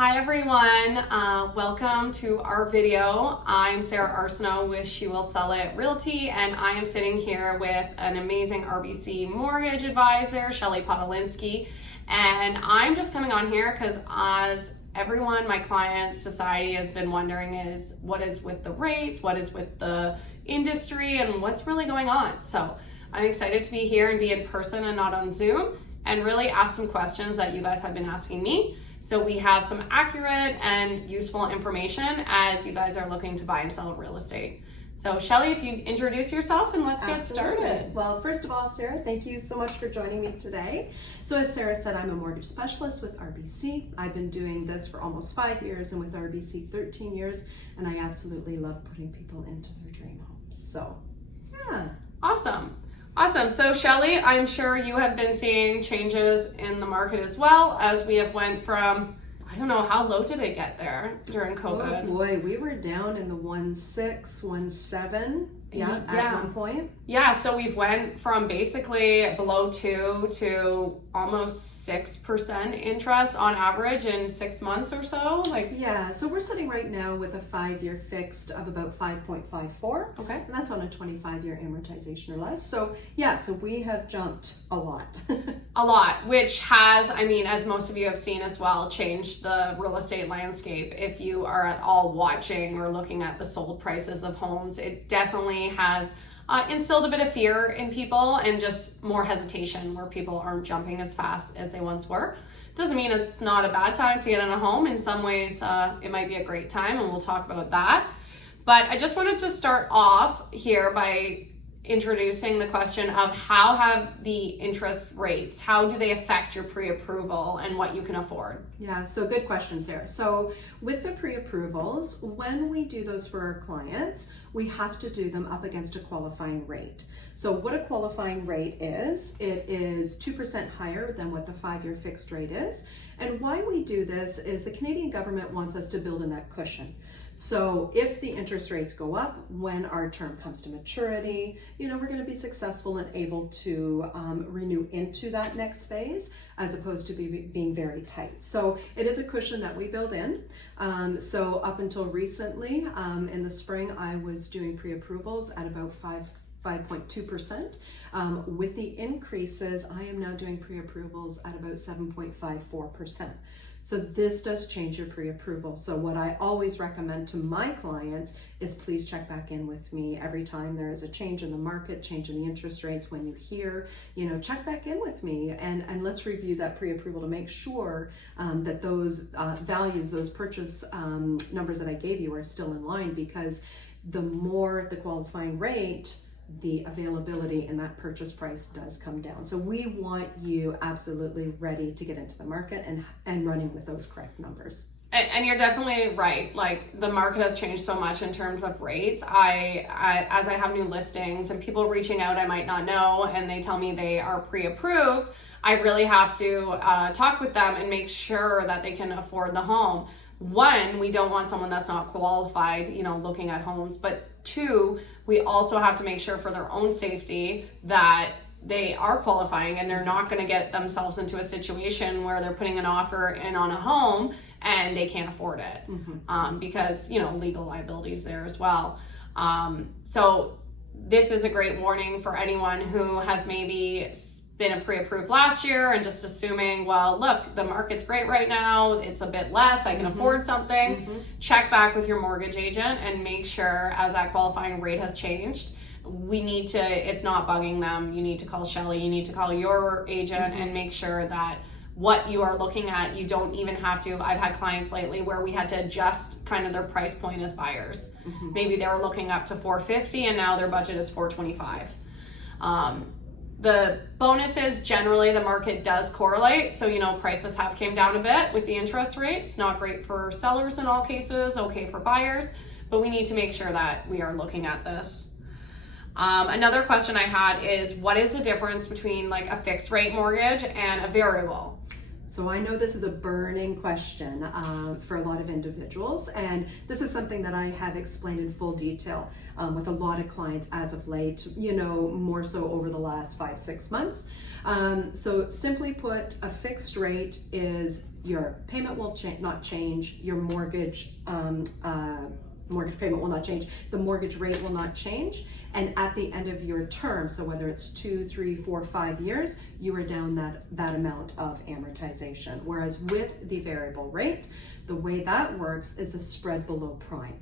Hi everyone, welcome to our video. I'm Sarah Arseneault with She Will Sell It Realty, and I am sitting here with an amazing RBC mortgage advisor, Shelley Podolinsky. And I'm just coming on here because as everyone, my clients, society has been wondering is what is with the rates, what is with the industry, and what's really going on. So I'm excited to be here and be in person and not on Zoom and really ask some questions that you guys have been asking me. So we have some accurate and useful information as you guys are looking to buy and sell real estate. So Shelley, if you introduce yourself and let's get started. Well, first of all, Sarah, thank you so much for joining me today. So as Sarah said, I'm a mortgage specialist with RBC. I've been doing this for almost 5 years and with RBC 13 years, and I absolutely love putting people into their dream homes. So, yeah. Awesome. So Shelley, I'm sure you have been seeing changes in the market as well as we have went from, I don't know, how low did it get there during COVID? Oh boy, we were down in the 1.6, 1.7 at one point. Yeah, so we've went from basically below 2 to almost 6% interest on average in 6 months or so. Yeah, so we're sitting right now with a 5-year fixed of about 5.54. Okay. And that's on a 25-year amortization or less. So yeah, so we have jumped a lot. A lot, which has, I mean, as most of you have seen as well, changed the real estate landscape. If you are at all watching or looking at the sold prices of homes, it definitely has instilled a bit of fear in people and just more hesitation where people aren't jumping as fast as they once were. Doesn't mean it's not a bad time to get in a home. In some ways, it might be a great time, and we'll talk about that. But I just wanted to start off here by introducing the question of how have the interest rates, how do they affect your pre-approval and what you can afford? Yeah, so good question, Sarah. So with the pre-approvals, when we do those for our clients, we have to do them up against a qualifying rate. So what a qualifying rate is, it is 2% higher than what the 5-year fixed rate is. And why we do this is the Canadian government wants us to build in that cushion. So if the interest rates go up when our term comes to maturity, we're going to be successful and able to renew into that next phase as opposed to being very tight. So it is a cushion that we build in. So up until recently, in the spring, I was doing pre-approvals at about 5.2%. With the increases, I am now doing pre-approvals at about 7.54%. So this does change your pre-approval. So what I always recommend to my clients is please check back in with me every time there is a change in the market, change in the interest rates. When you hear, check back in with me and let's review that pre-approval to make sure that those values, those purchase numbers that I gave you are still in line, because the more the qualifying rate, the availability and that purchase price does come down. So we want you absolutely ready to get into the market and running with those correct numbers. And you're definitely right. Like, the market has changed so much in terms of rates. As I have new listings and people reaching out I might not know and they tell me they are pre-approved, I really have to talk with them and make sure that they can afford the home. One, we don't want someone that's not qualified, looking at homes. But two, we also have to make sure for their own safety that they are qualifying and they're not going to get themselves into a situation where they're putting an offer in on a home and they can't afford it. Mm-hmm. Because, legal liabilities there as well. So this is a great warning for anyone who has maybe been pre-approved last year and just assuming, well, look, the market's great right now, it's a bit less, I can afford something. Mm-hmm. Check back with your mortgage agent and make sure, as that qualifying rate has changed, it's not bugging them. You need to call Shelley, you need to call your agent and make sure that what you are looking at, you don't even have to. I've had clients lately where we had to adjust kind of their price point as buyers. Mm-hmm. Maybe they were looking up to $450 and now their budget is $425. The bonus is generally the market does correlate. So, prices have came down a bit with the interest rates. Not great for sellers in all cases, okay for buyers, but we need to make sure that we are looking at this. Another question I had is, what is the difference between like a fixed rate mortgage and a variable? So I know this is a burning question for a lot of individuals, and this is something that I have explained in full detail with a lot of clients as of late, more so over the last 5-6 months. So simply put, a fixed rate is your payment will not change, your mortgage payment will not change, the mortgage rate will not change, and at the end of your term, so whether it's 2, 3, 4, 5 years, you are down that amount of amortization. Whereas with the variable rate, the way that works is a spread below prime.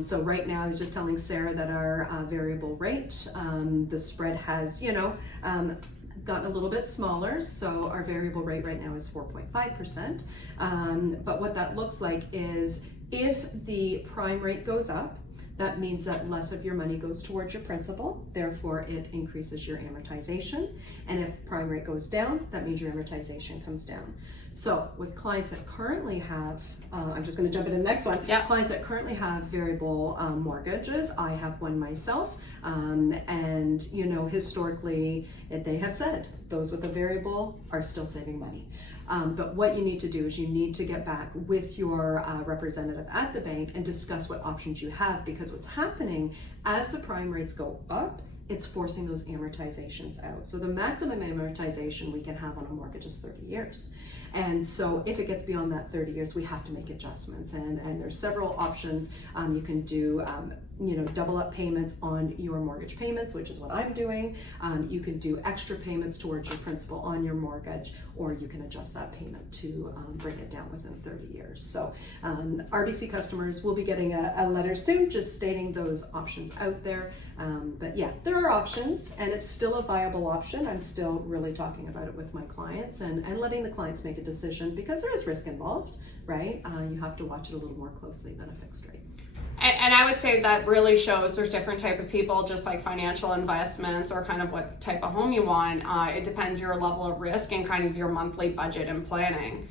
So right now, I was just telling Sarah that our variable rate, the spread has, gotten a little bit smaller. So our variable rate right now is 4.5%. But what that looks like is if the prime rate goes up, that means that less of your money goes towards your principal, therefore it increases your amortization. And if prime rate goes down, that means your amortization comes down. So with clients that currently have, I'm just going to jump into the next one. Yep. Clients that currently have variable mortgages, I have one myself, and historically they have said those with a variable are still saving money. But what you need to do is you need to get back with your representative at the bank and discuss what options you have, because what's happening as the prime rates go up, it's forcing those amortizations out. So the maximum amortization we can have on a mortgage is 30 years. And so if it gets beyond that 30 years, we have to make adjustments. And there's several options. You can do, double up payments on your mortgage payments, which is what I'm doing. You can do extra payments towards your principal on your mortgage, or you can adjust that payment to bring it down within 30 years. So RBC customers will be getting a letter soon just stating those options out there. But yeah, there are options, and it's still a viable option. I'm still really talking about it with my clients and letting the clients make a decision, because there is risk involved, right? You have to watch it a little more closely than a fixed rate. And I would say that really shows there's different type of people, just like financial investments or kind of what type of home you want. It depends your level of risk and kind of your monthly budget and planning.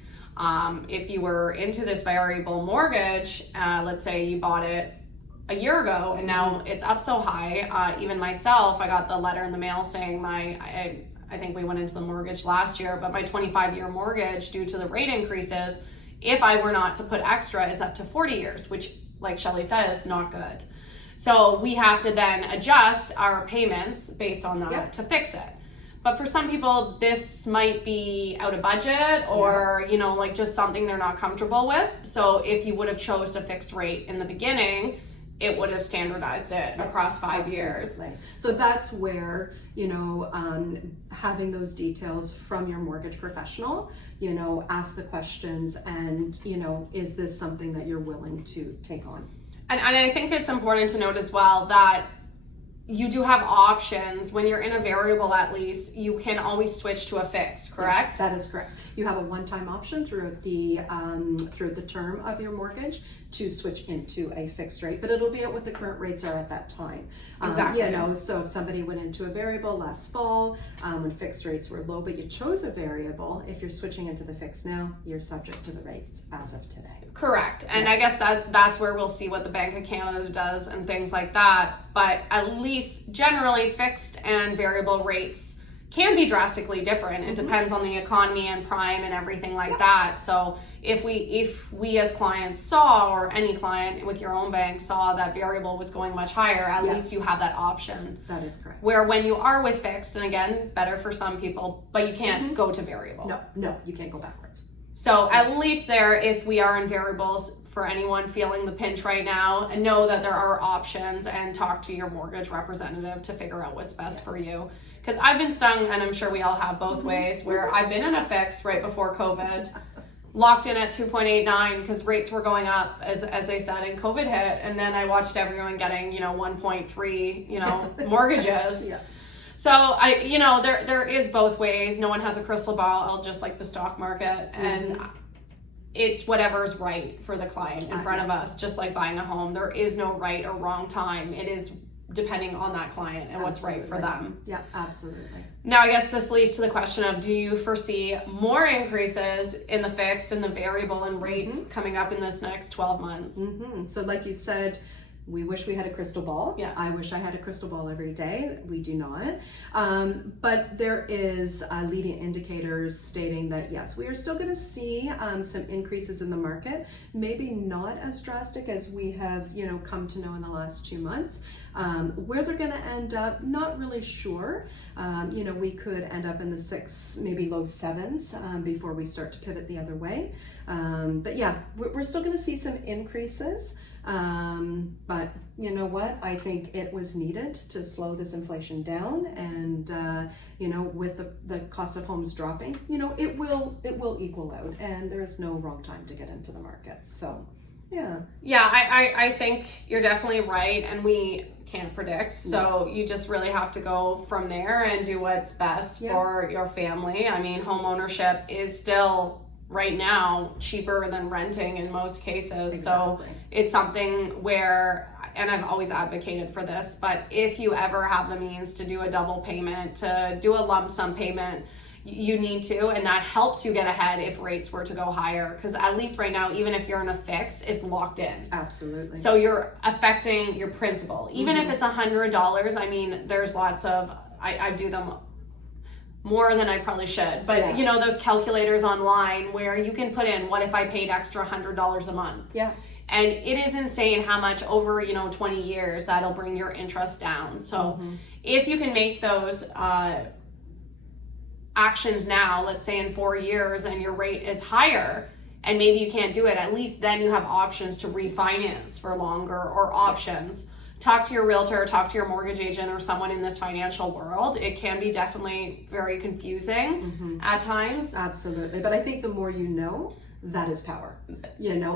If you were into this variable mortgage, let's say you bought it a year ago and now it's up so high. Even myself, I got the letter in the mail saying I think we went into the mortgage last year, but my 25-year mortgage, due to the rate increases, if I were not to put extra, is up to 40 years, which, like Shelley said, is not good. So we have to then adjust our payments based on that to fix it. But for some people, this might be out of budget or, just something they're not comfortable with. So if you would have chose a fixed rate in the beginning, it would have standardized it across 5 years. So that's where, having those details from your mortgage professional, ask the questions and, is this something that you're willing to take on? And I think it's important to note as well that you do have options. When you're in a variable, at least, you can always switch to a fixed, correct? Yes, that is correct. You have a one-time option throughout the term of your mortgage to switch into a fixed rate, but it'll be at what the current rates are at that time. Exactly. So if somebody went into a variable last fall when fixed rates were low, but you chose a variable, if you're switching into the fixed now, you're subject to the rates as of today. Correct. And I guess that's where we'll see what the Bank of Canada does and things like that. But at least generally fixed and variable rates can be drastically different. It depends on the economy and prime and everything like that. So if we as clients saw, or any client with your own bank saw that variable was going much higher, at least you have that option. That is correct. Where when you are with fixed, and again, better for some people, but you can't go to variable. No, you can't go backwards. So at least there, if we are in variables, for anyone feeling the pinch right now, and know that there are options, and talk to your mortgage representative to figure out what's best for you. Because I've been stung, and I'm sure we all have both ways, where I've been in a fix right before COVID, locked in at 2.89 because rates were going up, as they said, and COVID hit, and then I watched everyone getting 1.3 mortgages. So there is both ways. No one has a crystal ball, just like the stock market, and it's whatever's right for the client in front of us. Just like buying a home, there is no right or wrong time. It is depending on that client and what's right for them. Yeah, absolutely. Now, I guess this leads to the question of, do you foresee more increases in the fixed and the variable and rates coming up in this next 12 months? So like you said, We wish we had a crystal ball. Yeah. I wish I had a crystal ball every day. We do not. But there is leading indicators stating that yes, we are still going to see some increases in the market. Maybe not as drastic as we have, come to know in the last 2 months. Where they're going to end up, not really sure. We could end up in the 6, maybe low 7s before we start to pivot the other way. But yeah, we're still going to see some increases. But you know what? I think it was needed to slow this inflation down, and with the cost of homes dropping, it will equal out, and there is no wrong time to get into the market. So, yeah. Yeah, I think you're definitely right, and we can't predict. So you just really have to go from there and do what's best for your family. I mean, home ownership is still right now cheaper than renting in most cases. Exactly. So it's something where, and I've always advocated for this, but if you ever have the means to do a double payment, to do a lump sum payment, you need to, and that helps you get ahead if rates were to go higher, because at least right now, even if you're in a fix, it's locked in. Absolutely. So you're affecting your principal. Even if it's $100, I mean, there's lots of, I do them more than I probably should, but those calculators online where you can put in, what if I paid extra $100 a month? Yeah. And it is insane how much over 20 years that'll bring your interest down. So if you can make those actions now, let's say in 4 years, and your rate is higher, and maybe you can't do it, at least then you have options to refinance for longer, or options. Talk to your realtor, talk to your mortgage agent, or someone in this financial world. It can be definitely very confusing at times. Absolutely. But I think the more you know, that is power.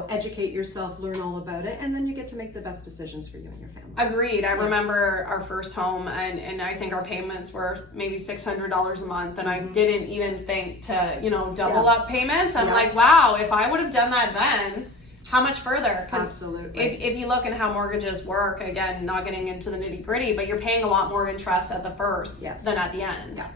Educate yourself, learn all about it, and then you get to make the best decisions for you and your family. Agreed. I remember our first home, and I think our payments were maybe $600 a month, and I didn't even think to, double up payments. I'm like, wow, if I would have done that then, how much further? Absolutely. If you look at how mortgages work, again, not getting into the nitty gritty, but you're paying a lot more interest at the first than at the end. Yeah.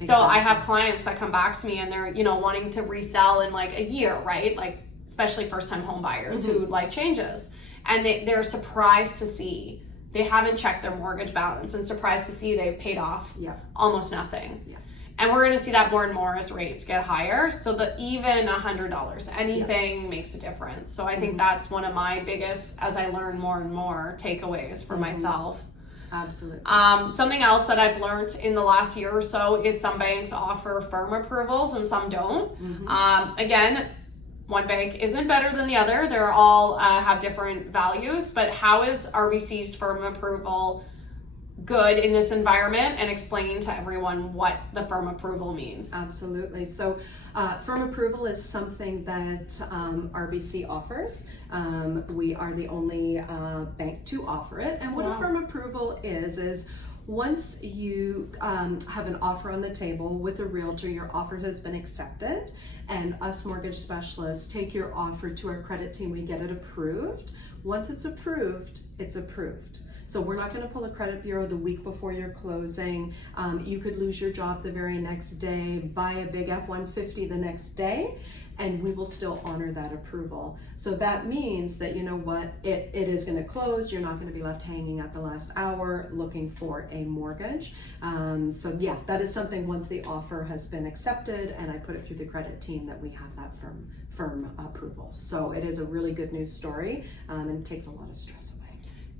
Exactly. So I have clients that come back to me and they're, wanting to resell in like a year, right? Like, especially first time home buyers who life changes. And they're surprised to see they haven't checked their mortgage balance, and surprised to see they've paid off almost nothing. Yeah. And we're going to see that more and more as rates get higher. So that even $100, anything makes a difference. So I think that's one of my biggest, as I learn more and more, takeaways for myself. Absolutely. Something else that I've learned in the last year or so is some banks offer firm approvals and some don't. Again, one bank isn't better than the other. They're all have different values, but how is RBC's firm approval good in this environment, and explain to everyone what the firm approval means? Absolutely. So firm approval is something that RBC offers. We are the only bank to offer it. And what a firm approval is once you have an offer on the table with a realtor, your offer has been accepted, and us mortgage specialists take your offer to our credit team. We get it approved. Once it's approved, it's approved. So we're not going to pull a credit bureau the week before you're closing. You could lose your job the very next day, buy a big F-150 the next day, and we will still honor that approval. So that means that, it is going to close. You're not going to be left hanging at the last hour looking for a mortgage. So yeah, that is something, once the offer has been accepted and I put it through the credit team, that we have that firm approval. So it is a really good news story, and it takes a lot of stress away.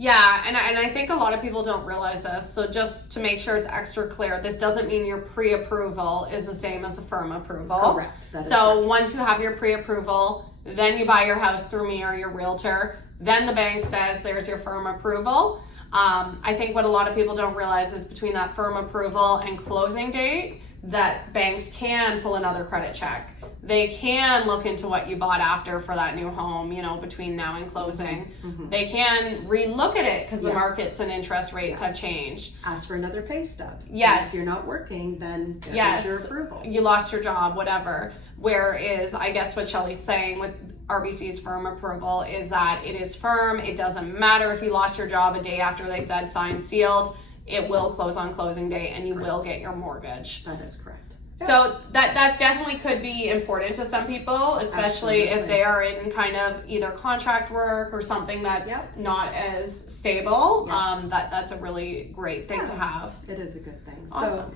Yeah, and I think a lot of people don't realize this. So just to make sure it's extra clear, this doesn't mean your pre-approval is the same as a firm approval. Correct. That is so correct. Once you have your pre-approval, then you buy your house through me or your realtor, then the bank says there's your firm approval. I think what a lot of people don't realize is between that firm approval and closing date, that banks can pull another credit check. They can look into what you bought after for that new home, between now and closing. They can relook at it because the markets and interest rates have changed. Ask for another pay stub. Yes. And if you're not working, then there's your approval. You lost your job, whatever. Whereas I guess what Shelley's saying with RBC's firm approval is that it is firm. It doesn't matter if you lost your job a day after they said signed, sealed. It will close on closing day, and you will get your mortgage. That is correct. So that's definitely could be important to some people, especially if they are in kind of either contract work or something that's not as stable. That's a really great thing to have. It is a good thing. Awesome.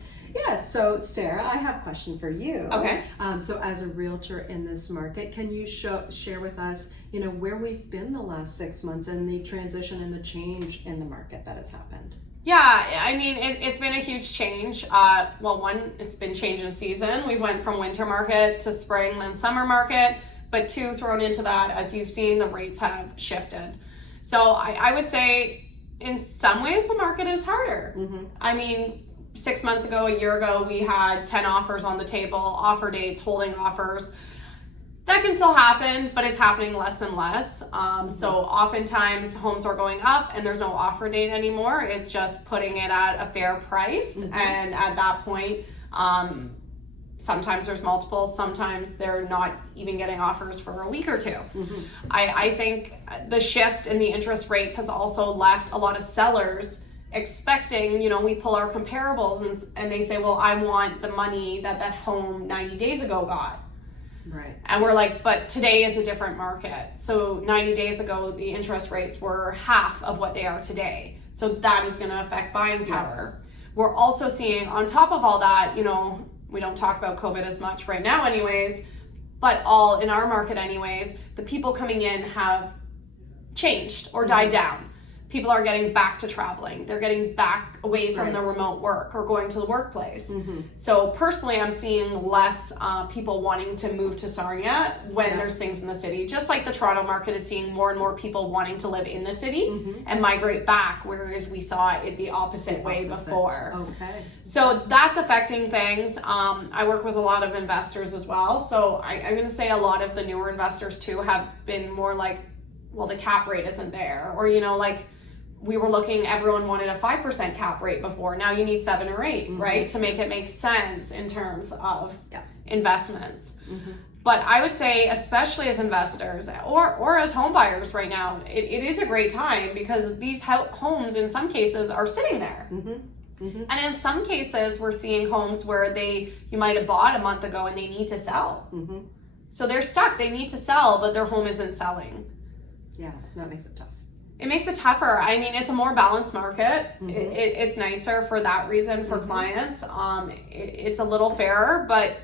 So Sarah, I have a question for you. Okay. So as a realtor in this market, can you share with us, where we've been the last 6 months and the transition and the change in the market that has happened? Yeah, I mean, it's been a huge change. One, it's been change in season. We went from winter market to spring, then summer market. But two, thrown into that, as you've seen, the rates have shifted. So I would say in some ways the market is harder. I mean, 6 months ago, a year ago, we had 10 offers on the table, offer dates, holding offers. That can still happen, but it's happening less and less. So oftentimes homes are going up and there's no offer date anymore. It's just putting it at a fair price. And at that point, sometimes there's multiples, sometimes they're not even getting offers for a week or two. I think the shift in the interest rates has also left a lot of sellers expecting, we pull our comparables and they say, well, I want the money that home 90 days ago got. Right. And we're like, but today is a different market. So 90 days ago, the interest rates were half of what they are today. So that is going to affect buying power. We're also seeing, on top of all that, we don't talk about COVID as much right now anyways, but all in our market anyways, the people coming in have changed or died down. People are getting back to traveling. They're getting back away from the remote work or going to the workplace. So personally, I'm seeing less people wanting to move to Sarnia when there's things in the city. Just like the Toronto market is seeing more and more people wanting to live in the city and migrate back, whereas we saw it the opposite way before. Okay. So that's affecting things. I work with a lot of investors as well. So I'm going to say a lot of the newer investors too have been more like, well, the cap rate isn't there. Or, like, we were looking, everyone wanted a 5% cap rate before. Now you need 7 or 8, right? To make it make sense in terms of investments. But I would say, especially as investors or as home buyers right now, it is a great time because these homes in some cases are sitting there. And in some cases, we're seeing homes where you might have bought a month ago and they need to sell. So they're stuck. They need to sell, but their home isn't selling. Yeah, that makes it tough. It makes it tougher. I mean, it's a more balanced market. It's nicer for that reason for clients. It's a little fairer, but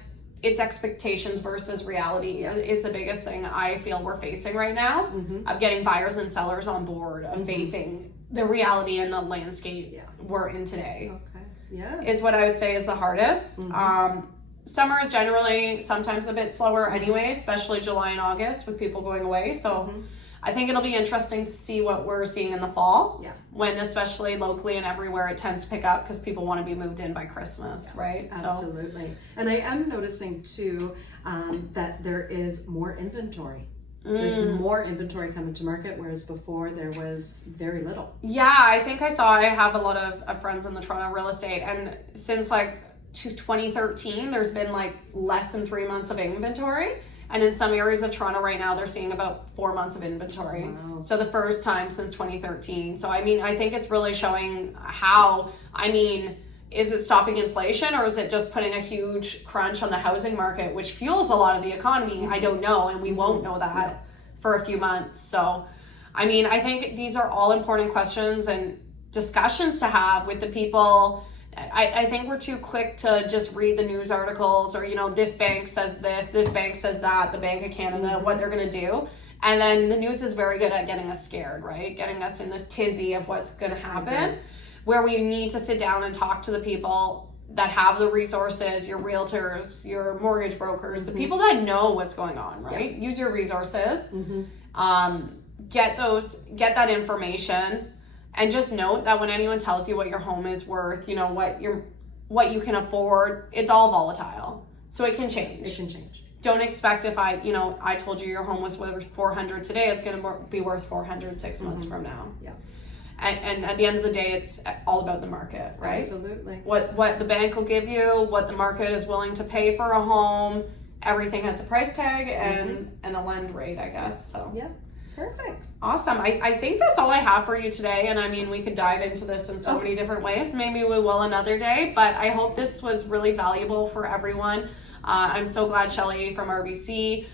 it's expectations versus reality is the biggest thing I feel we're facing right now of getting buyers and sellers on board of facing the reality and the landscape we're in today. Okay. Yeah. Is what I would say is the hardest. Summer is generally sometimes a bit slower anyway, especially July and August with people going away. So I think it'll be interesting to see what we're seeing in the fall. When especially locally and everywhere it tends to pick up because people want to be moved in by Christmas, right? Absolutely. And I am noticing too that there is more inventory. There's more inventory coming to market, whereas before there was very little. Yeah, I think I have a lot of friends in the Toronto real estate, and since like 2013, there's been like less than 3 months of inventory. And in some areas of Toronto right now, they're seeing about 4 months of inventory. Wow. So the first time since 2013. So I mean, I think it's really showing how, is it stopping inflation or is it just putting a huge crunch on the housing market, which fuels a lot of the economy? I don't know, and we won't know that for a few months. So, I think these are all important questions and discussions to have with the people. I think we're too quick to just read the news articles or, this bank says this bank says that, the Bank of Canada, what they're going to do. And then the news is very good at getting us scared, right? Getting us in this tizzy of what's going to happen, where we need to sit down and talk to the people that have the resources, your realtors, your mortgage brokers, the people that know what's going on, right? Use your resources, get that information. And just note that when anyone tells you what your home is worth, what you can afford, it's all volatile. So it can change. It can change. Don't expect if I told you your home was worth 400 today, it's going to be worth 400 6 months from now. Yeah. And at the end of the day, it's all about the market, right? Absolutely. What the bank will give you, what the market is willing to pay for a home, everything has a price tag and a lend rate, I guess. So yeah. Perfect. Awesome. I think that's all I have for you today. And I mean, we could dive into this in so many different ways. Maybe we will another day, but I hope this was really valuable for everyone. I'm so glad Shelley from RBC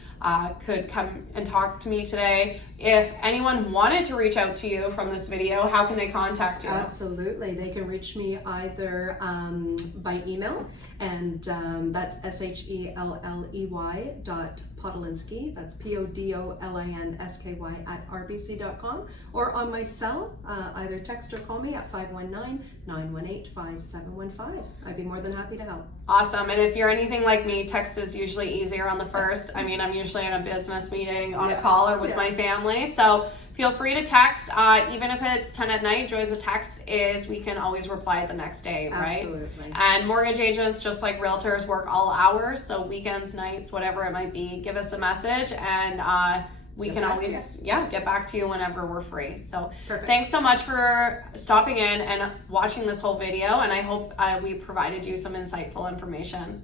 could come and talk to me today. If anyone wanted to reach out to you from this video, how can they contact you? Absolutely. They can reach me either by email, and that's SHELLEY.Podolinsky, that's PODOLINSKY @RBC.com, or on my cell, either text or call me at 519-918-5715. I'd be more than happy to help. Awesome. And if you're anything like me, text is usually easier on the first. I mean, I'm usually in a business meeting on a call or with my family. So feel free to text, even if it's 10 at night. Joys of text is we can always reply the next day, right? Absolutely. And mortgage agents, just like realtors, work all hours. So weekends, nights, whatever it might be, give us a message and we can always get back to you whenever we're free. So thanks so much for stopping in and watching this whole video. And I hope we provided you some insightful information.